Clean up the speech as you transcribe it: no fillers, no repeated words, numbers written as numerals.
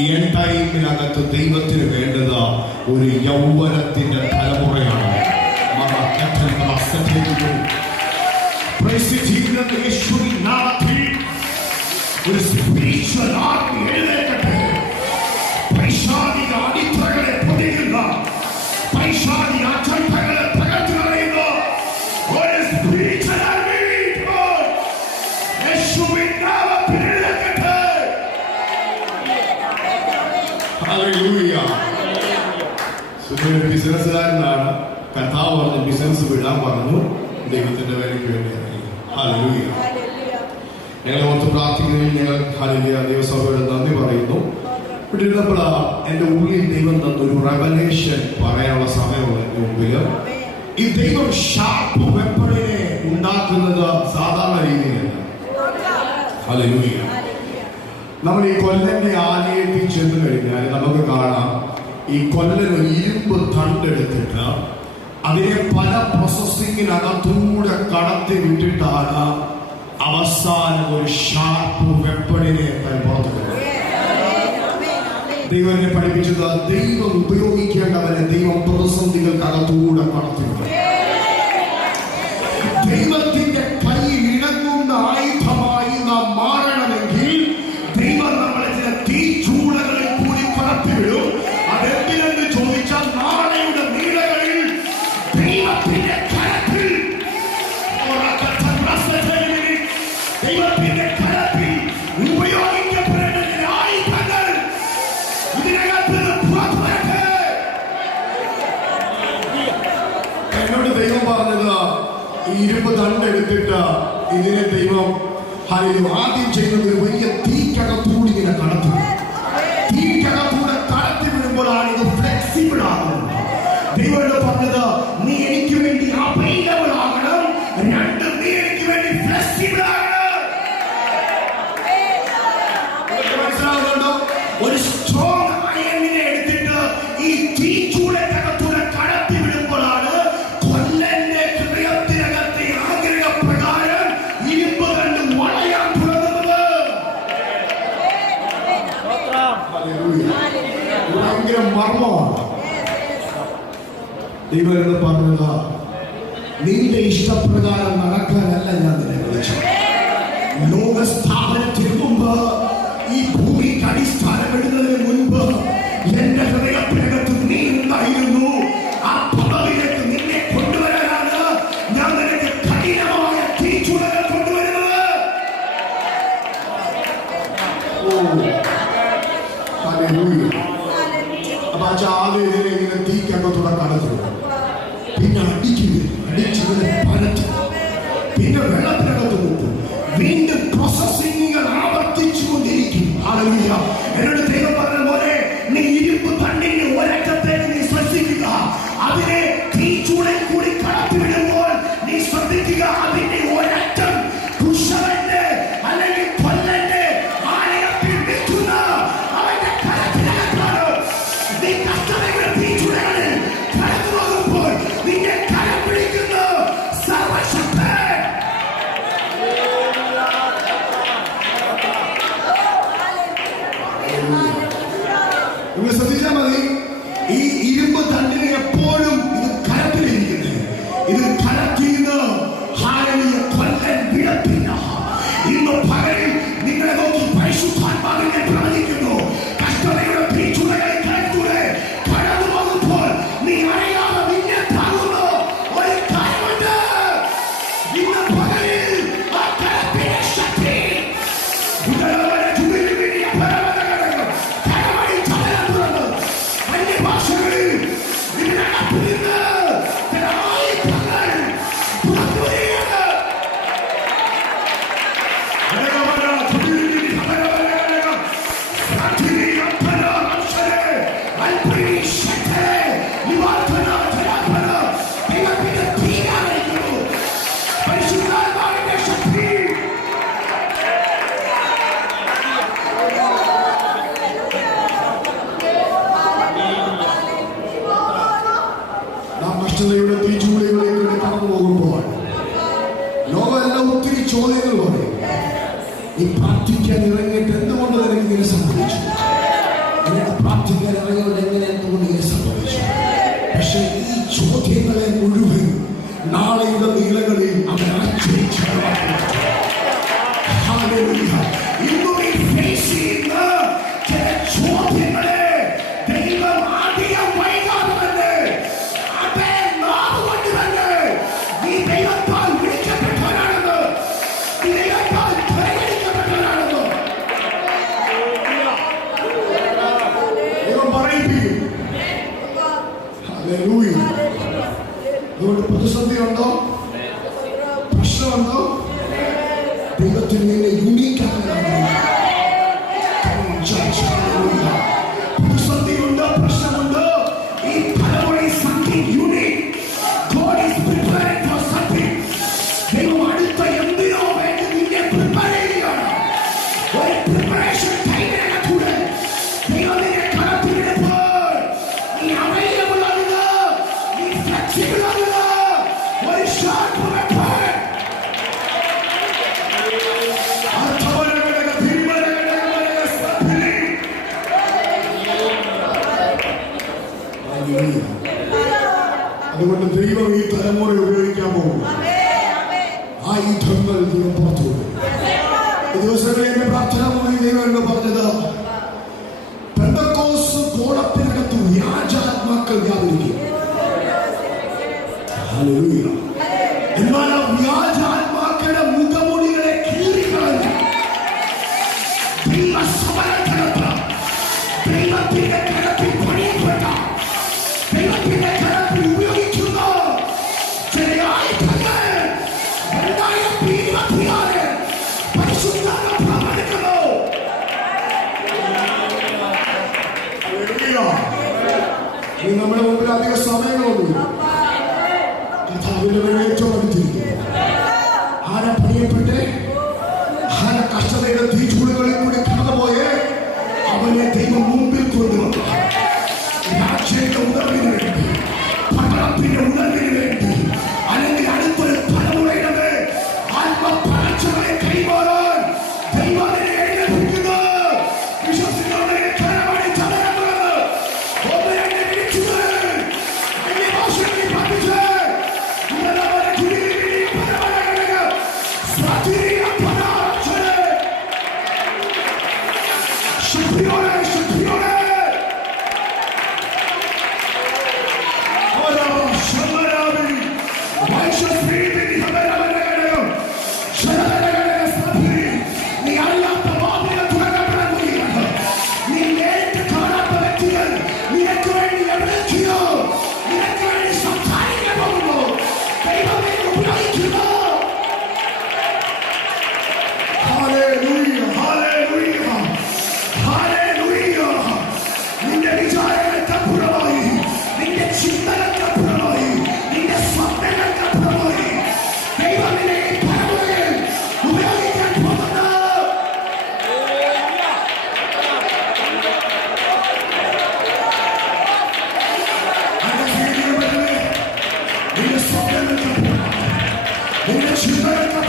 ഈ ടൈമിനകത്ത് ദൈവത്തിന് വേണ്ടത് ഒരു യൗവനത്തിന്റെ തലമുറയാണ്. ഒരു സ്പിരിച്വൽ ആർമി എഴുന്നേൽക്കട്ടെ. പൈശാചിക അടിത്തറകളെ പൊതിയുന്ന, പൈശാചിക അജണ്ടകളെ തകർത്ത് കളയുന്ന ഒരു സ്പിരിച്വൽ ആർമി യേശുവിൻ നാമത്തിൽ എഴുന്നേൽക്കട്ടെ. ഹല്ലേലൂയ. സുഖം ബിസിനസ്സുകാരനാണ്. കർത്താവ് പറഞ്ഞു ബിസിനസ് വിടാൻ പറഞ്ഞു. ദൈവത്തിന്റെ വേലയ്ക്ക് വേണ്ടി. ഹല്ലേലൂയ. ഞങ്ങളെ ഓർത്ത് പ്രാർത്ഥിക്കുന്നതിൽ ഞങ്ങൾ ഹല്ലേലൂയ ദൈവസഭയോട് നന്ദി പറയുന്നു. ഇപ്പോൾ എൻ്റെ ഉള്ളിൽ ദൈവം തന്നൊരു റെവലേഷൻ പറയാനുള്ള സമയമുള്ള എൻ്റെ മുമ്പിൽ. ഈ ദൈവം ഷാർപ്പ് വെപ്പണിനെ ഉണ്ടാക്കുന്നത് സാധാരണ രീതിയിലല്ല. ഹല്ലേലൂയ. നമ്മൾ ഈ കൊല്ലന്റെ ആലയത്തിൽ ചെന്ന് കഴിഞ്ഞാൽ നമുക്ക് കാണാം, ഈ കൊല്ലൻ ഒരു ഇരുമ്പ് തണ്ടെടുത്തിട്ട് അതിനെ പല പ്രോസസ്സിങ്ങിനകത്തൂടെ കടത്തി വിട്ടിട്ടാണ് അവസാനം ഒരു ഷാർപ്പ് വെപ്പണിനെ പുറത്തു. ദൈവം എന്നെ പഠിപ്പിച്ചത്, ദൈവം ഉപയോഗിക്കേണ്ടവരെ ദൈവം പ്രതിസന്ധികൾക്കകത്തൂടെ കടത്തിവിടും. ദൈവത്തിന്റെ കൈ ഇണങ്ങുന്ന ആയുധമായി നാം മാറണമെങ്കിൽ ദൈവം നമ്മളെ ചില തീച്ചൂളകളിൽ കൂടി കടത്തിവിടും. അതെന്തിനെന്ന് ചോദിച്ചാൽ നാളെയുടെ നീളകളിൽ ദൈവത്തിന്റെ കരത്തിൽ, ദൈവത്തിന്റെ കരത്തിൽ ഉപയോഗിക്കപ്പെടേണ്ട ആയുധങ്ങൾ ഇതിനകത്ത് പുറത്തു വരട്ടെ. എന്നോട് ദൈവം പറഞ്ഞത്, ഈ ഇരുമ്പ് തണ്ടെടുത്തിട്ട് ഇതിനെ ദൈവം ആദ്യം ചെയ്യുന്നത് ഒരു വലിയ തീക്കകത്തൂടി ഇങ്ങനെ കടത്തി. തീക്കകത്തൂടെ കടത്തി വിടുമ്പോഴാണ് ഇത് ഫ്ലെക്സിബിൾ ആകുന്നത്. ദൈവം പറഞ്ഞത്, നീ എനിക്ക് വേണ്ടി അവൈലബിൾ ആകണം. രണ്ട്, നീ എനിക്ക് വേണ്ടി ഫ്ലെക്സിബിൾ ആകണം. മനസ്സിലാവുന്നുണ്ടോ? ഒരു സ്ട്രോങ് അയണിനെ എടുത്തിട്ട് ഈ തീച്ചൂളക്കകത്തൂടെ കടത്തി വിടുമ്പോഴാണ് കൊല്ലന്റെ ഹൃദയത്തിനകത്തെ ആഗ്രഹപ്രകാരം ഇരുമ്പ് കണ്ട് വളയാൻ തുടങ്ങുന്നത്. ഭയങ്കര മർമ്മമാണ്. ദൈവം എന്ന് പറഞ്ഞത്, നിന്റെ ഇഷ്ടപ്രകാരം നടക്കാനല്ല ഞാൻ നിന്നെ വിളിച്ചത്. ലോകസ്ഥാപനത്തിന് മുമ്പ്, ഈ ഭൂമിക്ക് അടിസ്ഥാനപ്പെടുന്നതിന് മുൻപ് എന്റെ ഹൃദയത്തിനകത്ത് നീ ഉണ്ടായിരുന്നു. ആ പദവിയിലേക്ക് നിന്നെ കൊണ്ടുവരാനാണ് ഞാൻ നിനക്ക് കഠിനമായ തീച്ചൂളകൾ കൊണ്ടുവരുന്നത്. അപ്പൊ ആദ്യം ഇതിനെ ഇങ്ങനെ തീക്കകത്തൂടെ കടന്നു, പിന്നെ അടിച്ചിങ്ങനെ പരത്തും, പിന്നെ വെള്ളത്തിനകത്ത് നോക്കും, വീണ്ടും പ്രോസസ്സിംഗുകൾ ആവർത്തിച്ചുകൊണ്ടിരിക്കും. ഹല്ലേലൂയ. എന്നോട് ദൈവം പറഞ്ഞ പോലെ, നീ ഇരുമ്പ് തണ്ടിന്റെ ഒരറ്റത്തേക്ക് നീ ശ്രദ്ധിക്കുക. അതിനെ തീച്ചൂളയിൽ കൂടി കടത്തിവിടുമ്പോൾ നീ ശ്രദ്ധിക്കുക, അതിന്റെ ഒരറ്റം കുശവന്റെ അല്ലെങ്കിൽ കൊല്ലന്റെ ആലയത്തിൽ നിൽക്കുന്ന അവന്റെ കരത്തിനകത്താണ്. നീ കഷ്ടതയുടെ തീച്ചൂളകളിൽ കടന്നു പോകുമ്പോൾ നിന്റെ കരം പിടിക്കുന്ന സർവശക്തൻ. നിങ്ങൾ ശ്രദ്ധിച്ചാൽ മതി, ഈ ഇരുമ്പ് തണ്ടിന് എപ്പോഴും ഇത് കരത്തിലിരിക്കുന്നത്. ഇത് കരത്തിന്ന് ഹാരണിയ കൊല്ലൻ വിടത്തില്ല. ഇന്ന് പകലിൽ നിങ്ങളെ നോക്കി പരിശുദ്ധാത്മാവിനെ പ്രവചിക്കുന്നു. കഷ്ടതയുടെ തീച്ചൂളകളിൽ കരത്തൂടെ കടന്നു പോകുമ്പോൾ നീ അറിയാതെ നിന്നെ താങ്ങുന്ന ഒരു കാര്യമുണ്ട്. ഇന്ന് പകലിൽ ആ കരത്തിന്റെ ശക്തി കഷ്ടതയുടെ തീച്ചൂളികളിലേക്ക് കടന്നു പോകുമ്പോൾ ലോകമെല്ലാം ഒത്തിരി ചോദ്യങ്ങൾ പറയും. ഈ പ്രാർത്ഥിക്കാൻ ഇറങ്ങിയിട്ട് എന്തുകൊണ്ട് നിനക്ക് ഇങ്ങനെ സംഭവിച്ചു? നാളെയുടെ നീളങ്ങളിൽ അവൻ ഇന്നും ഈ ഫേസ് ചെയ്യുന്ന ചില ചോദ്യങ്ങളെ ദൈവം ആദ്യം വൈകാതെ തന്നെ അതേ നാവ് കൊണ്ട് തന്നെ നീ ദൈവത്താൽ വിളിക്കപ്പെട്ടവനാണെന്ന്, നീ ദൈവത്താൽ തിരഞ്ഞെടുക്കപ്പെട്ടവനാണെന്ന് ദൈവം പറയിപ്പിക്കും. ഹല്ലേലൂയ. അതുകൊണ്ട് പ്രതിസന്ധി ഉണ്ടോ, പ്രശ്നമുണ്ടോ, ദൈവത്തിന് നിന്നെ യുണീക്കാണ്. പ്രതിസന്ധിയുണ്ടോ, പ്രശ്നമുണ്ടോ, ഈ പലവഴി something unique. God is preparing for something. ദൈവം അടുത്ത എന്തിനോ വേണ്ടി നിന്നെ പ്രിപ്പയർ ചെയ്യുകയാണ്. ഒരു പ്രിപ്പറേഷൻ ടൈമിനകത്തൂടെ ദൈവം നിന്നെ കടത്തിവിടുമ്പോൾ നീ അവൈലബിൾ ആകുക, നീ ഫ്ലെക്സിബിൾ ആകുക. ഒരു ഷോർട്ട് അതുകൊണ്ട് ദൈവം ഈ തലമുറ ഉപയോഗിക്കാൻ പോകും. ആയുധങ്ങൾ ദൈവം പുറത്തു. ദിവസങ്ങളിൽ എന്റെ പ്രാർത്ഥന മുറി ദൈവം എന്ന് പറഞ്ഞത് പെന്തക്കോസ്ത് കോളത്തിനകത്ത് വ്യാജാത്മാക്കൾ വ്യാപരിക്കും. എന്നാൽ ആ വ്യാജാത്മാക്കളുടെ മുഖമൂടികളെ കീറിക്കളഞ്ഞ് ദൈവത്തിന്റെ കരത്തിൽ പണിയപ്പെട്ട, ദൈവത്തിന്റെ കരത്തിൽ ഉപയോഗിക്കുന്ന ചില ആയുധങ്ങൾ 2026 പരിശുദ്ധാത്മാവ് പ്രവർത്തിക്കുന്നു. ഇനി നമ്മുടെ മുമ്പിൽ അധിക സമയങ്ങളൊന്നുമില്ല. കർത്താവിന്റെ വരവ് ഏറ്റവും അടുത്തിരിക്കുന്നു. ആരെ പണിയപ്പെട്ടെ, ആരെ കഷ്ടതയുടെ തീച്ചൂടുകളിൽ കൂടി കടന്നുപോയെ അവനെ ദൈവം മുമ്പിൽ കൊണ്ടുവന്നു. രാജ്യത്തിന്റെ ഉണർവിന് വേണ്ടി, പട്ടണത്തിന്റെ ഉണർവിന് വേണ്ടി, അല്ലെങ്കിൽ അടുത്തൊരു തലമുറയുടെ ആത്മപരച്ചകളെ കൈമാറാൻ ദൈവം എഴുന്നേൽപ്പിക്കുന്നു. വിശ്വസിക്കുന്നവരെ കരമണി തടയുന്നത് ഒന്നിനെ വിളിച്ചത് അന്യഭാഷകളിൽ പഠിച്ച് ഉന്നതമായ കുടിലിൽ പരമനകളെ സാധിരിയ പരാജയ ശക്തിയോടെ ശക്തിയോടെ America.